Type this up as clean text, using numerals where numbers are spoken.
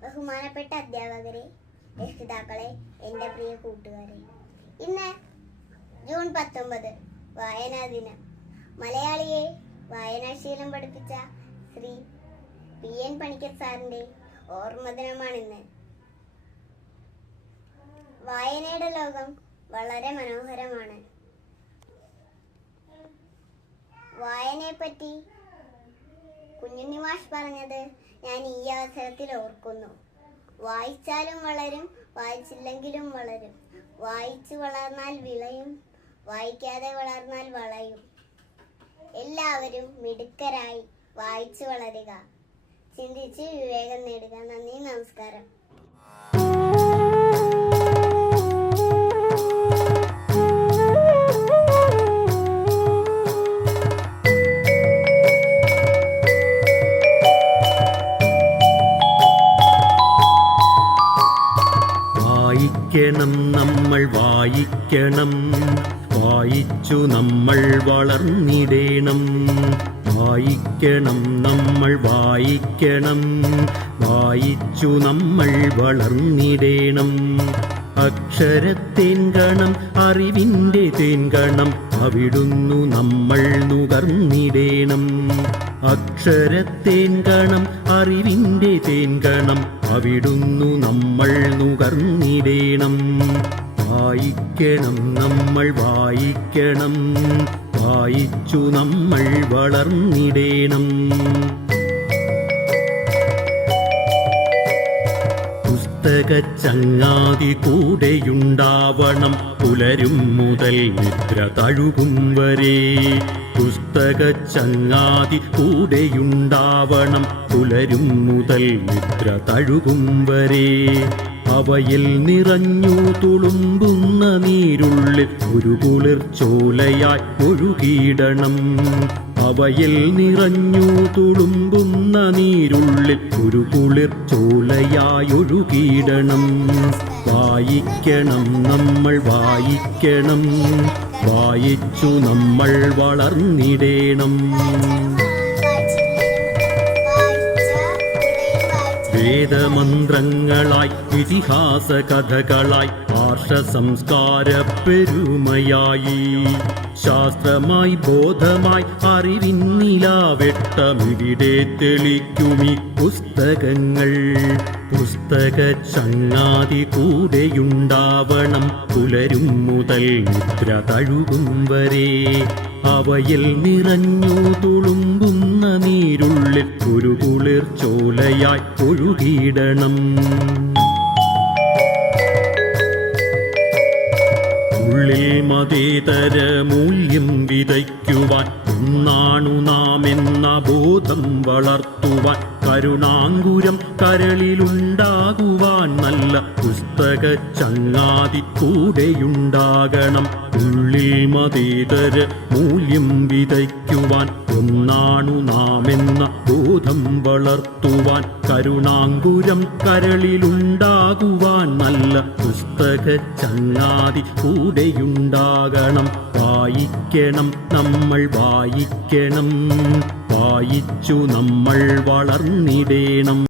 ബഹുമാനപ്പെട്ട അധ്യാപകരെ, രക്ഷിതാക്കളെ, എൻ്റെ പ്രിയ കൂട്ടുകാരെ, ഇന്ന് ജൂൺ 19 വായനാ ദിനം. മലയാളിയെ വായനാശീലം പഠിപ്പിച്ച ശ്രീ PN പണിക്കർ സാറിൻ്റെ ഓർമ്മ ദിനമാണിന്ന്. വായനയുടെ ലോകം വളരെ മനോഹരമാണ്. വായനയെപ്പറ്റി കുഞ്ഞുണ്ണി മാഷ് പറഞ്ഞത് ഞാൻ ഈ അവസരത്തിൽ ഓർക്കുന്നു. വായിച്ചാലും വളരും, വായിച്ചില്ലെങ്കിലും വളരും. വായിച്ചു വളർന്നാൽ വിളയും, വായിക്കാതെ വളർന്നാൽ വളയും. എല്ലാവരും മിടുക്കരായി വായിച്ചു വളരുക, ചിന്തിച്ച് വിവേകം നേടുക. നന്ദി, നമസ്കാരം. വായിക്കണം, നമ്മൾ വായിക്കണം, വായിച്ചു നമ്മൾ വളർന്നിടേണം. വായിക്കണം, നമ്മൾ വായിക്കണം, വായിച്ചു നമ്മൾ വളർന്നിടേണം. അക്ഷരത്തേൻകണം, അറിവിൻ്റെ തേൻകണം, അവിടുന്നു നമ്മൾ നുകർന്നിടേണം. അക്ഷരത്തേൻകണം, അറിവിൻ്റെ തേൻകണം, അവിടുന്നു നമ്മൾ നുകർന്നിടേണം. വായിക്കണം, നമ്മൾ വായിക്കണം, വായിച്ചു നമ്മൾ വളർന്നിടേണം. പുസ്തകച്ചങ്ങാതി കൂടെയുണ്ടാവണം, പുലരും മുതൽ നിദ്ര തഴുകും വരെ. പുസ്തകച്ചങ്ങാതി കൂടെയുണ്ടാവണം, പുലരും മുതൽ നിദ്ര തഴുകും വരെ. അവയിൽ നിറഞ്ഞു തുളുമ്പുന്ന നീരുള്ളിൽ ഒരു കുളിർച്ചോലയായി ഒഴുകിയിടണം. അവയിൽ നിറഞ്ഞു തുളുമ്പുന്ന നീരുള്ളിൽ ഒരു കുളിർച്ചോലയായി ഒഴുകിയിടണം. വായിക്കണം, നമ്മൾ വായിക്കണം, വായിച്ചു നമ്മൾ വളർന്നിടേണം. വേദമന്ത്രങ്ങളായി, ഇതിഹാസ കഥകളായി, ആർഷ സംസ്കാര പെരുമയായി, ശാസ്ത്രമായി, ബോധമായി, അറിവിന്നിലാവെട്ടമിവിടെ തെളിക്കുമീ പുസ്തകങ്ങൾ. പുസ്തകച്ചങ്ങാതി കൂടെയുണ്ടാവണം, പുലരും മുതൽ നിദ്ര തഴുകും വരെ. അവയിൽ നിറഞ്ഞു തുളുമ്പുന്ന നീരുള്ളിൽ ഒരു കുളിർച്ചോലയായി ഒഴുകിയിടണം. ഉള്ളിൽ മതേതര മൂല്യം വിതയ്ക്കുവാൻ, ഒന്നാണു നാം എന്ന ബോധം വളർത്തുവാൻ, കരുണാങ്കുരം കരളിലുണ്ടാകുവാൻ നല്ല പുസ്തകച്ചങ്ങാതി കൂടെയുണ്ടാകണം. ഉള്ളിൽ മതേതര മൂല്യം വിതയ്ക്കുവാൻ, ഒന്നാണു നാം എന്ന ബോധം വളർത്തുവാൻ, കരുണാങ്കുരം കരളിലുണ്ടാകുവാൻ നല്ല പുസ്തകച്ചങ്ങാതി കൂടെയുണ്ടാകണം. വായിക്കണം, നമ്മൾ വായിക്കണം, വായിച്ചു നമ്മൾ വളർന്നിടേണം.